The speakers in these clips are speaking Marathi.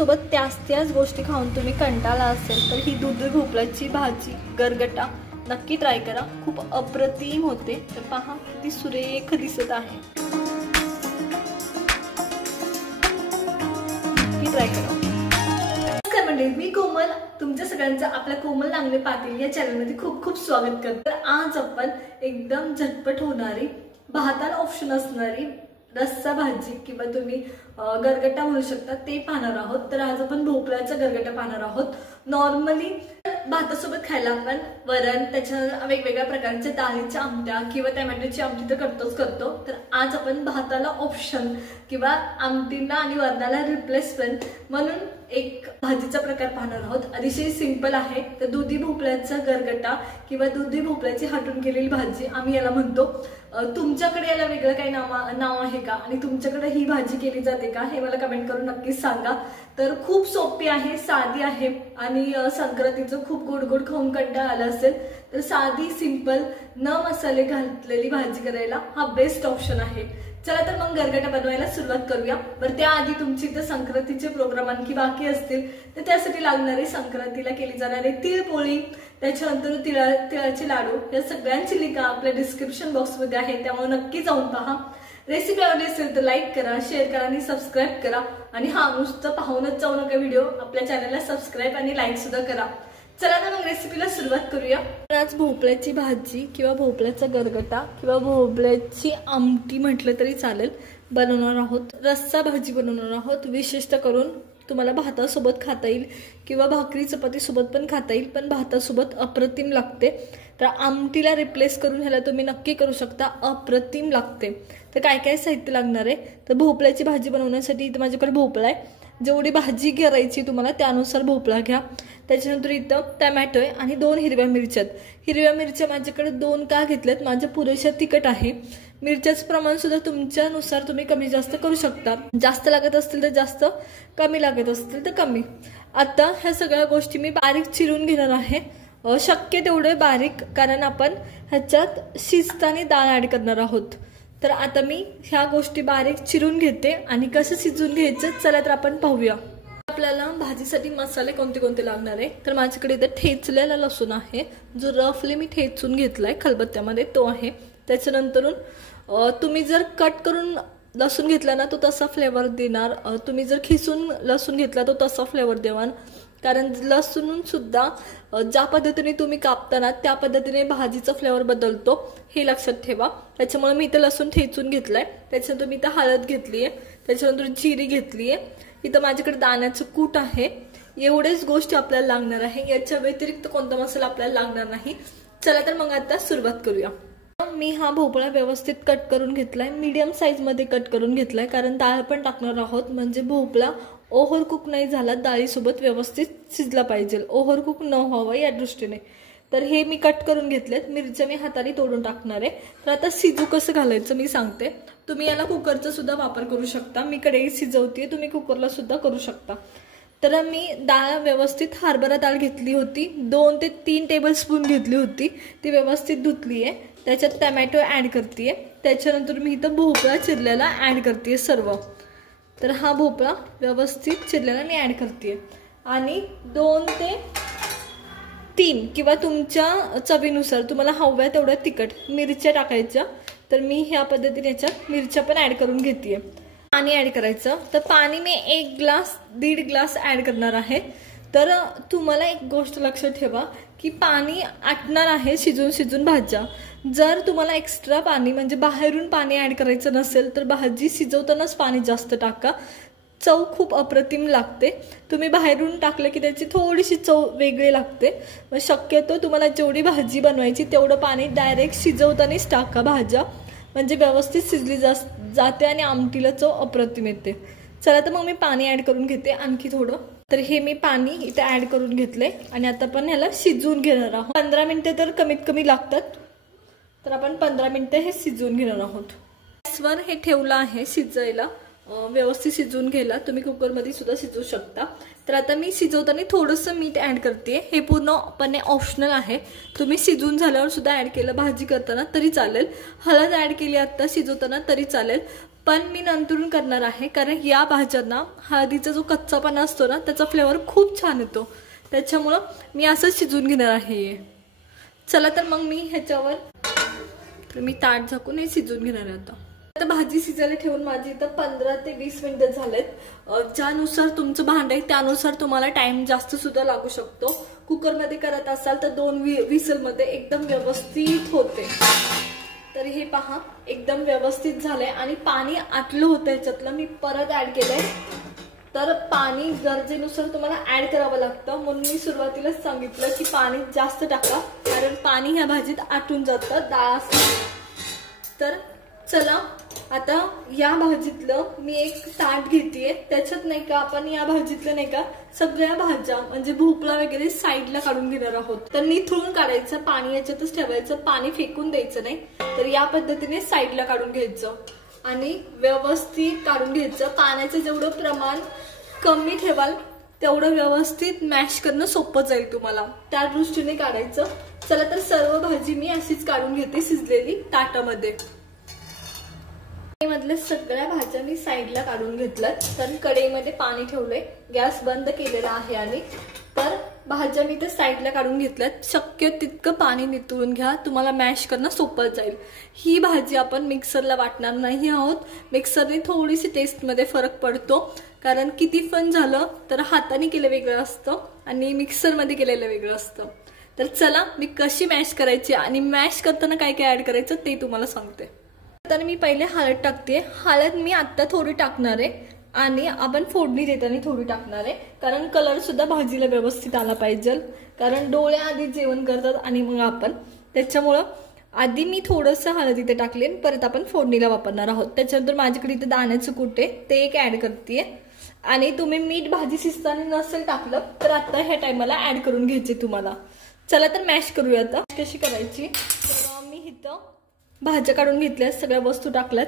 भातासोबत त्याच गोष्टी खाऊन तुम्ही कंटाळला असेल तर ही दुधी भोपळ्याची भाजी गरगटा नक्की ट्राय करा। खूप अप्रतिम होते। तर पहा किती सुरेख दिसत आहे, नक्की ट्राय करा। नमस्कार मंडळी, मी कोमल तुमच्या सगळ्यांचं आपल्या कोमल नांगरे पाटील या चॅनलमध्ये खूप खूप स्वागत करते। तर आज आपण एकदम झटपट होणारी भाताला ऑप्शन असणारी रस्सा भाजी किंवा तुम्ही गरगटा म्हणू शकता ते पाहणार आहोत। तर आज आपण भोपळ्याचा गरगटा पाहणार आहोत। नॉर्मली भातासोबत खायला आपण वरण, त्याच्या वेगवेगळ्या प्रकारच्या डाळीच्या आमट्या किंवा टोमॅटोची आमटी तर करतो। तर आज आपण भाताला ऑप्शन किंवा आमटीला आणि वरणाला रिप्लेसमेंट म्हणून एक भाजीचा प्रकार पाहणार आहोत। अतिशय सिंपल आहे। तर दुधी भोपळ्याचा गरगटा किंवा दुधी भोपळ्याची हाटून केलेली भाजी आम्ही याला म्हणतो। तुमच्याकडे याला वेगळं काही नाव आहे का आणि तुमच्याकडे ही भाजी केली जाते का हे मला कमेंट करून नक्कीच सांगा। तर खूप सोपी आहे, साधी आहे आणि संक्रांतीचं खूप गोड गोड खाऊन कंटाळा आला असेल तर साधी सिंपल न मसाले घातलेली भाजी करायला हा बेस्ट ऑप्शन आहे। चला तर मग गरगटा बनवायला सुरुवात करूया। बरं त्याआधी तुमची इथं संक्रांतीचे प्रोग्राम आणखी बाकी असतील तर त्यासाठी लागणारे संक्रांतीला केली जाणारी तिळपोळी, त्याच्यानंतर तिळाचे लाडू या सगळ्यांची लिंक आपल्या डिस्क्रिप्शन बॉक्समध्ये आहे, त्यामुळे नक्की जाऊन पहा। रेसिपी आवडली असेल तर लाईक करा, शेअर करा आणि सबस्क्राईब करा। आणि हा नुसतं पाहूनच जाऊ नका व्हिडिओ, आपल्या चॅनलला सबस्क्राईब आणि लाईक सुद्धा करा। चला तर मग रेसिपीला सुरुवात करूया। आज भोपळ्याची भाजी किंवा भोपळ्याचा गरगटा किंवा भोपळ्याची आमटी म्हटलं तरी चालेल बनवणार आहोत। रस्सा भाजी बनवणार आहोत। विशेषतः करून तुम्हाला भातासोबत खाता येईल किंवा भाकरी चपाती सोबत पण खाता येईल, पण भातासोबत अप्रतिम लागते। तर आमटीला रिप्लेस करून ह्याला तुम्ही नक्की करू शकता, अप्रतिम लागते। तर काय काय साहित्य लागणार आहे तर भोपळ्याची भाजी बनवण्यासाठी इथं माझ्याकडे भोपळा आहे। जेवढी भाजी करायची तुम्हाला त्यानुसार भोपळा घ्या। त्याच्यानंतर इथं टोमॅटो आहे आणि 2 हिरव्या मिरच्या। हिरव्या मिरच्या माझ्याकडे 2 का घेतल्यात, माझ्या पुरेशा तिखट आहे। मिरच्याचं प्रमाण सुद्धा तुमच्यानुसार तुम्ही कमी जास्त करू शकता, जास्त लागत असतील तर जास्त, कमी लागत असतील तर कमी। आता ह्या सगळ्या गोष्टी मी बारीक चिरून घेणार आहे, शक्य तेवढे बारीक, कारण आपण ह्याच्यात शिजताना डाळ ऍड करणार आहोत। तर आता मी ह्या गोष्टी बारीक चिरून घेते आणि कसं शिजून घ्यायचं चला तर आपण पाहूया। आपल्याला भाजीसाठी मसाले कोणते कोणते लागणार आहे तर माझ्याकडे इथे ठेचलेला लसूण आहे, जो रफली मी ठेचून घेतलाय खलबत्त्यामध्ये, तो आहे। त्याच्यानंतर तुम्ही जर कट करून लसूण घेतला ना तो तसा फ्लेवर देणार, तुम्ही जर खिसून लसूण घेतला तो तसा फ्लेवर देणार, कारण लसूण सुद्धा ज्या पद्धतीने तुम्ही कापताना त्या पद्धतीने भाजीचा फ्लेवर बदलतो, हे लक्षात ठेवा। त्याच्यामुळे मी इथं लसूण ठेचून घेतलाय। त्याच्यानंतर मी इथं हळद घेतली आहे, त्याच्यानंतर जिरी घेतली आहे, इथं माझ्याकडे दाण्याचं कूट आहे। एवढेच गोष्टी आपल्याला लागणार आहे, याच्या व्यतिरिक्त कोणता मसाला आपल्याला लागणार नाही। चला तर मग आता सुरुवात करूया। मी हा भोपळा व्यवस्थित कट करून घेतलाय, मीडियम साईज मध्ये कट करून घेतलाय, कारण डाळ पण टाकणार आहोत, म्हणजे भोपळा ओव्हर कुक नाही झाला, डाळीसोबत व्यवस्थित शिजला पाहिजे, ओव्हर कुक न व्हावं या दृष्टीने। तर हे मी कट करून घेतलेत। मिरच्या मी हाताने तोडून टाकणार आहे। तर आता शिजू कसं घालायचं मी सांगते। तुम्ही याला कुकरचा सुद्धा वापर करू शकता, मी कढईत शिजवते, तुम्ही कुकरला सुद्धा करू शकता। तर मी डाळ व्यवस्थित हरभरा डाळ घेतली होती, 2 ते 3 टेबलस्पून घेतली होती, ती व्यवस्थित धुतली आहे। त्याच्यात टोमॅटो ऍड करते, त्याच्यानंतर मी इथं भोपळा चिरलेला ऍड करते सर्व। तर हा भोपळा व्यवस्थित चिरलेला मी ऍड करते आणि 2 ते 3 किंवा तुमच्या चवीनुसार तुम्हाला हव्या तेवढ्या तिखट मिरच्या टाकायच्या। तर मी ह्या पद्धतीने याच्यात मिरच्या पण ऍड करून घेते। पाणी ऍड करायचं, तर पाणी मी 1 ग्लास 1.5 ग्लास ऍड करणार आहे। तर तुम्हाला एक गोष्ट लक्षात ठेवा की पाणी आटणार आहे शिजून भाज्या। जर तुम्हाला एक्स्ट्रा पाणी म्हणजे बाहेरून पाणी ऍड करायचं नसेल तर भाजी शिजवतानाच पाणी जास्त टाका, चव खूप अप्रतिम लागते। तुम्ही बाहेरून टाकलं की त्याची थोडीशी चव वेगळी लागते। मग शक्यतो तुम्हाला जेवढी भाजी बनवायची तेवढं पाणी डायरेक्ट शिजवतानाच टाका भाज्या, म्हणजे व्यवस्थित शिजली जाते आणि आमटीला चव अप्रतिम येते। चला तर मग मी पाणी ऍड करून घेते आणखी थोडं। तर हे मी पाणी इथे ऍड करून घेतलंय आणि आता पण ह्याला शिजवून घेणार आहोत। 15 मिनिटे तर कमीत कमी लागतात, तर आपण 15 मिनिटे हे शिजवून घेणार आहोत। गॅसवर हे ठेवलं आहे शिजायला, व्यवस्थित शिजवून घ्यायला। तुम्ही कुकरमध्ये सुद्धा शिजवू शकता। तर आता मी शिजवताना थोडंसं मीठ ऍड करते, हे पूर्णपणे ऑप्शनल आहे, तुम्ही शिजवून झाल्यावर सुद्धा ऍड केलं भाजी करताना तरी चालेल, हळद ऍड केली आता शिजवताना तरी चालेल, पण मी नंतरून करणार आहे, कारण या भाज्यांना हळदीचा जो कच्चापणा असतो ना त्याचा फ्लेवर खूप छान येतो, त्याच्यामुळं मी असंच शिजवून घेणार आहे। चला तर मग मी ह्याच्यावर मी ताट झाकून हे शिजवून घेणार आहे। आता भाजी शिजायला ठेवून माझी इथं 15 ते 20 मिनिटं झालेत। ज्यानुसार तुमचं भांड आहे त्यानुसार तुम्हाला टाइम जास्त सुद्धा लागू शकतो। कुकरमध्ये करत असाल तर 2 विसलमध्ये एकदम व्यवस्थित होते। तर हे पहा एकदम व्यवस्थित झालंय आणि पाणी आटलं होतं ह्याच्यातलं, मी परत ऍड केलंय। तर पाणी गरजेनुसार तुम्हाला ऍड करावं लागतं, म्हणून मी सुरुवातीलाच सांगितलं की पाणी जास्त टाका, कारण पाणी ह्या भाजीत आटून जातं डाळ असते। तर चला आता या भाजीतलं मी एक ताट घेतेय, त्याच्यात नाही का आपण या भाजीतलं नाही का सगळ्या भाज्या म्हणजे भोपळा वगैरे साईडला काढून घेणार आहोत। तर निथळून काढायचं, पाणी याच्यातच ठेवायचं, पाणी फेकून द्यायचं नाही। तर या पद्धतीने साईडला काढून घ्यायचं आणि व्यवस्थित काढून घ्यायचं। पाण्याचं जेवढं प्रमाण कमी ठेवाल तेवढं व्यवस्थित मॅश करणं सोपं जाईल तुम्हाला, त्या दृष्टीने काढायचं। चला तर सर्व भाजी मी अशीच काढून घेते शिजलेली ताटामध्ये। मधल्या सगळ्या भाज्या मी साईडला काढून घेतल्यात, तर कढईमध्ये पाणी ठेवलंय, गॅस बंद केलेला आहे आणि तर भाज्या मी तर साईडला काढून घेतल्यात। शक्य तितकं पाणी नितळून घ्या, तुम्हाला मॅश करणं सोपं जाईल। ही भाजी आपण मिक्सरला वाटणार नाही आहोत, मिक्सरने थोडीशी टेस्टमध्ये फरक पडतो, कारण किती पण झालं तर हाताने केलं वेगळं असतं आणि मिक्सरमध्ये केलेलं वेगळं असतं। तर चला मी कशी मॅश करायची आणि मॅश करताना काय काय ऍड करायचं ते तुम्हाला सांगते। तर मी पहिले हळद टाकते, हळद मी आता थोडी टाकणार आहे आणि आपण फोडणी देताना थोडी टाकणार आहे, कारण कलर सुद्धा भाजीला व्यवस्थित आला पाहिजे, कारण डोळे आधी जेवण करतात आणि मग आपण, त्याच्यामुळं आधी मी थोडंसं हळद इथे टाकले, परत आपण फोडणीला वापरणार आहोत। त्याच्यानंतर माझ्याकडे इथे दाण्याचं कूट आहे ते एक ऍड करतेय आणि तुम्ही मीठ भाजी शिजताना नसेल टाकलं तर आता ह्या टायमाला ऍड करून घ्यायचे तुम्हाला। चला तर मॅश करूया। आता कशी करायची, तर मी इथं भाज्या काढून घेतल्या, सगळ्या वस्तू टाकल्यात।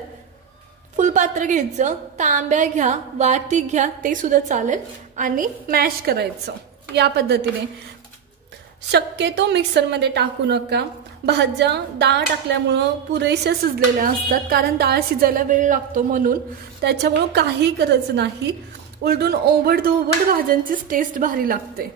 फुलपात्र घ्यायचं, तांब्या घ्या, वाटी घ्या, ते सुद्धा चालेल आणि मॅश करायचं या पद्धतीने। शक्यतो मिक्सरमध्ये टाकू नका, भाज्या डाळ टाकल्यामुळं पुरेशा शिजलेल्या असतात, कारण डाळ शिजायला वेळ लागतो म्हणून, त्याच्यामुळं काही गरज नाही, उलटून ओबडधोबड भाज्यांचीच टेस्ट भारी लागते।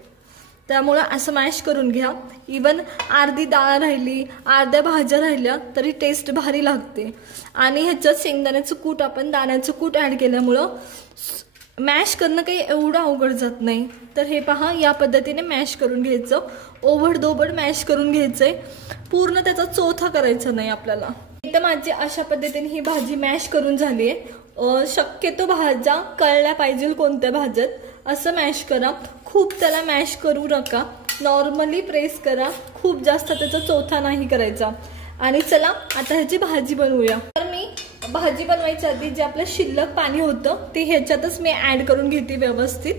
त्यामुळे असं मॅश करून घ्या, इवन अर्धी डाळ राहिली अर्ध्या भाज्या राहिल्या तरी टेस्ट भारी लागते। आणि ह्याच्यात शेंगदाण्याचं कूट, आपण दाण्याचं कूट ऍड केल्यामुळं मॅश करणं काही एवढं अवघड जात नाही। तर हे पहा या पद्धतीने मॅश करून घ्यायचं, ओबडधोबड मॅश करून घ्यायचंय, पूर्ण त्याचा चोथा करायचा नाही आपल्याला। इथं माझी अशा पद्धतीने ही भाजी मॅश करून झाली आहे। शक्यतो भाज्या कळल्या पाहिजे कोणत्या भाज्यात, असं मॅश करा, खूप त्याला मॅश करू नका, नॉर्मली प्रेस करा, खूप जास्त त्याचा चोथा नाही करायचा। आणि चला आता ह्याची भाजी बनवूया। तर मी भाजी बनवायच्या आधी जे आपलं शिल्लक पाणी होतं ते ह्याच्यातच मी ऍड करून घेते व्यवस्थित,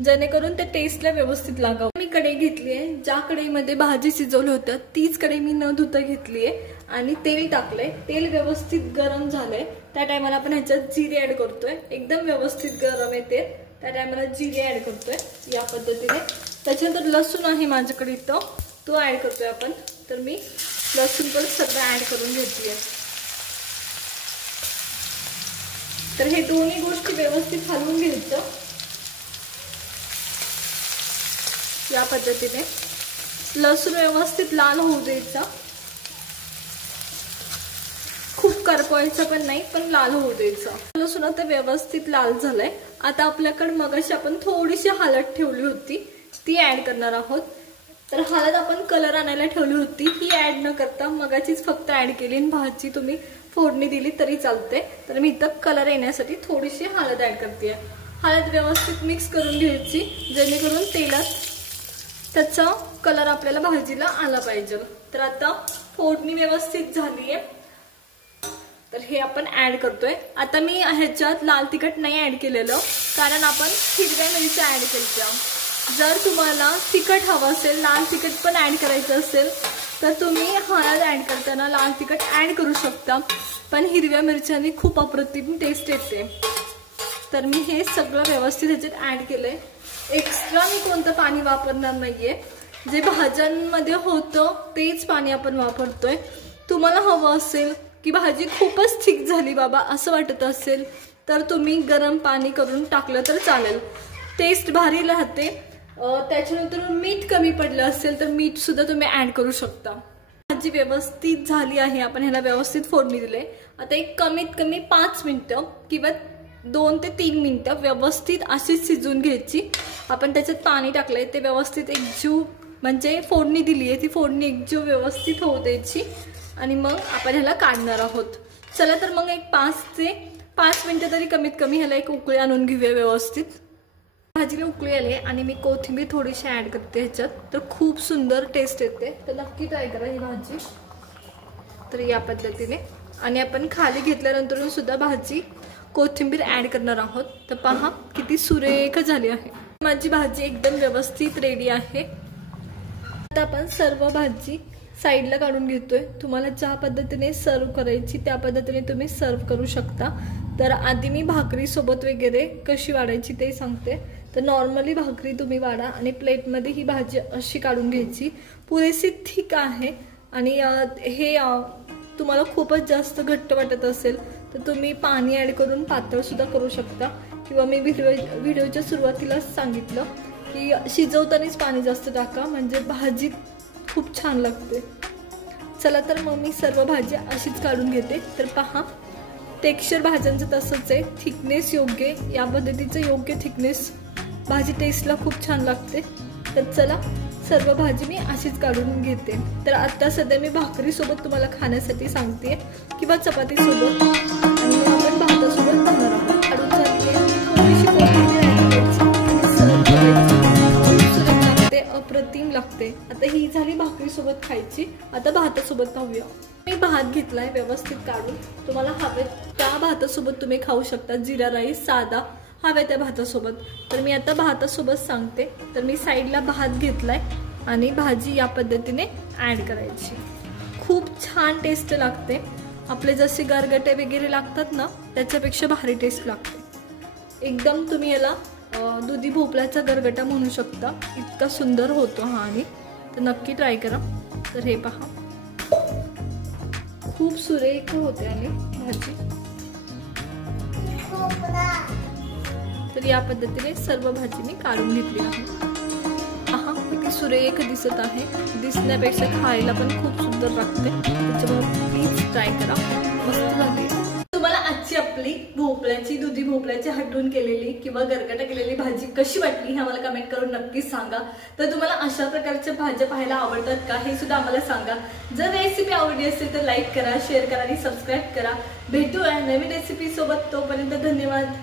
जेणेकरून ते टेस्टला व्यवस्थित लागावं। मी कढई घेतली आहे, ज्या कढईमध्ये भाजी शिजवली होतं तीच कढई मी न धुता घेतली आहे आणि तेल टाकलंय, तेल व्यवस्थित गरम झालंय, त्या टायमाला आपण ह्याच्यात जिरे ऍड करतोय, एकदम व्यवस्थित गरम आहे तेल, त्या टायमाला जिरे ऍड करतोय या पद्धतीने। त्याच्यानंतर लसूण आहे माझ्याकडे इथं, तो ऍड करतोय आपण। तर मी लसूण पण सगळं ऍड करून घेतलीये। तर हे दोन्ही गोष्टी व्यवस्थित हलवून घ्यायचं या पद्धतीने। लसूण व्यवस्थित लाल होऊ द्यायचा, खूप करपवायचं पण नाही, पण लाल होऊ द्यायचा। लसूण आता व्यवस्थित लाल झालाय। आता आपल्याकडे मगाशी आपण थोडीशी हळद ठेवली होती ती ऍड करणार आहोत। तर हळद आपण कलर आणायला ठेवली होती, ही ऍड न करता मगाचीच फक्त ऍड केली, भाजी तुम्ही फोडणी दिली तरी चालते। तर मी इथं कलर येण्यासाठी थोडीशी हळद ऍड करते। हळद व्यवस्थित मिक्स करून घ्यायची, जेणेकरून तेलात त्याचा कलर आपल्याला भाजीला आला पाहिजे। तर आता फोडणी व्यवस्थित झालीये, तर हे आपण ऍड करतोय। आता मी ह्याच्यात लाल तिखट नाही ऍड केलेलं, कारण आपण हिरव्या मिरच्या ऍड केल्या। जर तुम्हाला तिखट हवं असेल, लाल तिखट पण ऍड करायचं असेल तर तुम्ही हळद ऍड करताना लाल तिखट ऍड करू शकता, पण हिरव्या मिरच्याने खूप अप्रतिम टेस्ट येते। तर मी हे सगळं व्यवस्थित ह्याच्यात ऍड केलंय, एक्स्ट्रा मी कोणतं पाणी वापरणार नाहीये, जे भाज्यांमध्ये होतं तेच पाणी आपण वापरतोय। तुम्हाला हवं असेल की भाजी खूपच थिक झाली बाबा असं वाटत असेल तर तुम्ही गरम पाणी करून टाकलं तर चालेल, टेस्ट भारी राहते। त्याच्यानंतर मीठ कमी पडलं असेल तर मीठ सुद्धा तुम्ही ऍड करू शकता। भाजी व्यवस्थित झाली आहे, आपण ह्याला व्यवस्थित फोडणी दिले। आता एक कमीत कमी 5 मिनिटं किंवा 2 ते 3 मिनिटं व्यवस्थित अशीच शिजून घ्यायची। आपण त्याच्यात पाणी टाकलंय ते व्यवस्थित एकजीव म्हणजे फोडणी दिली आहे ती फोडणी एकजीव व्यवस्थित होऊ द्यायची आणि मग आपण ह्याला काढणार आहोत। चला तर मग एक 5 मिनिटं तरी कमीत कमी ह्याला एक उकळी आणून घेऊया व्यवस्थित। भाजीला उकळी आली आणि मी कोथिंबीर थोडीशी ऍड करते ह्याच्यात, तर खूप सुंदर टेस्ट येते, तर नक्की ट्राय करा ही भाजी। तर या पद्धतीने आणि आपण खाली घेतल्यानंतर सुद्धा भाजी कोथिंबीर ऍड करणार आहोत। तर पहा किती सुरेख झाली आहे माझी भाजी, एकदम व्यवस्थित रेडी आहे। आता आपण सर्व भाजी साईडला काढून घेतोय। तुम्हाला ज्या पद्धतीने सर्व करायची त्या पद्धतीने तुम्ही सर्व करू शकता। तर आधी मी भाकरी सोबत वगैरे कशी वाढायची ते सांगते। तर नॉर्मली भाकरी तुम्ही वाढा आणि प्लेटमध्ये ही भाजी अशी काढून घ्यायची, पुरेशी थिक आहे। आणि हे तुम्हाला खूपच जास्त घट्ट वाटत असेल तर तुम्ही पाणी ऍड करून पातळ सुद्धा करू शकता, किंवा मी व्हिडिओच्या सुरुवातीलाच सांगितलं की शिजवतानाच पाणी जास्त टाका म्हणजे भाजी खूप छान लागते। चला तर मग मी सर्व भाजी अशीच काढून घेते। तर पहा टेक्स्चर भाज्यांचं तसंच आहे, थिकनेस योग्य, या पद्धतीचं योग्य थिकनेस भाजी टेस्टला खूप छान लागते। तर चला सर्व भाजी मी अशीच काढून घेते। तर आता सध्या मी भाकरी सोबत तुम्हाला खाण्यासाठी सांगते किंवा चपाती सोबत, आणि मग आपण भातासोबत खाणार आहोत। काढून झाली थोडीशी कोथिंबीर ऍड करायची, अप्रतिम लागते। आता ही झाली भाकरी सोबत खायची, आता भातासोबत खाऊया। मी भात घेतलाय व्यवस्थित काढून, तुम्हाला हवे त्या भातासोबत तुम्ही खाऊ शकता, जिरा राईस साधा हवे त्या भातासोबत। तर मी आता भातासोबत सांगते। तर मी साईडला भात घेतलाय आणि भाजी या पद्धतीने ऍड करायची, खूप छान टेस्ट लागते। आपले जसे गरगटे वगैरे लागतात ना त्याच्यापेक्षा भारी टेस्ट लागते एकदम। तुम्ही याला दुधी भोपळ्याचा गरगटा म्हणू शकता, इतका सुंदर होतो हा। आणि तर नक्की ट्राय करा। तर हे पहा खूप सुरेख होते आणि भाजी। तर या पद्धतीने सर्व भाजी मी काढून घेतली आहे। पहा किती सुरेख दिसत आहे, दिसण्यापेक्षा खायला पण खूप सुंदर लागते, त्याच्यामुळे प्लीज ट्राय करा, मस्त झाली। तुम्हाला आजची आपली भोपळ्याची दुधी भोपळ्याची हटवून केलेली किंवा गरगटा केलेली भाजी कशी वाटली हे आम्हाला कमेंट करून नक्कीच सांगा। तर तुम्हाला अशा प्रकारच्या भाज्या पाहायला आवडतात का हे सुद्धा आम्हाला सांगा। जर रेसिपी आवडली असेल तर लाईक करा, शेअर करा आणि सबस्क्राईब करा। भेटूया नवीन रेसिपी सोबत, तोपर्यंत धन्यवाद।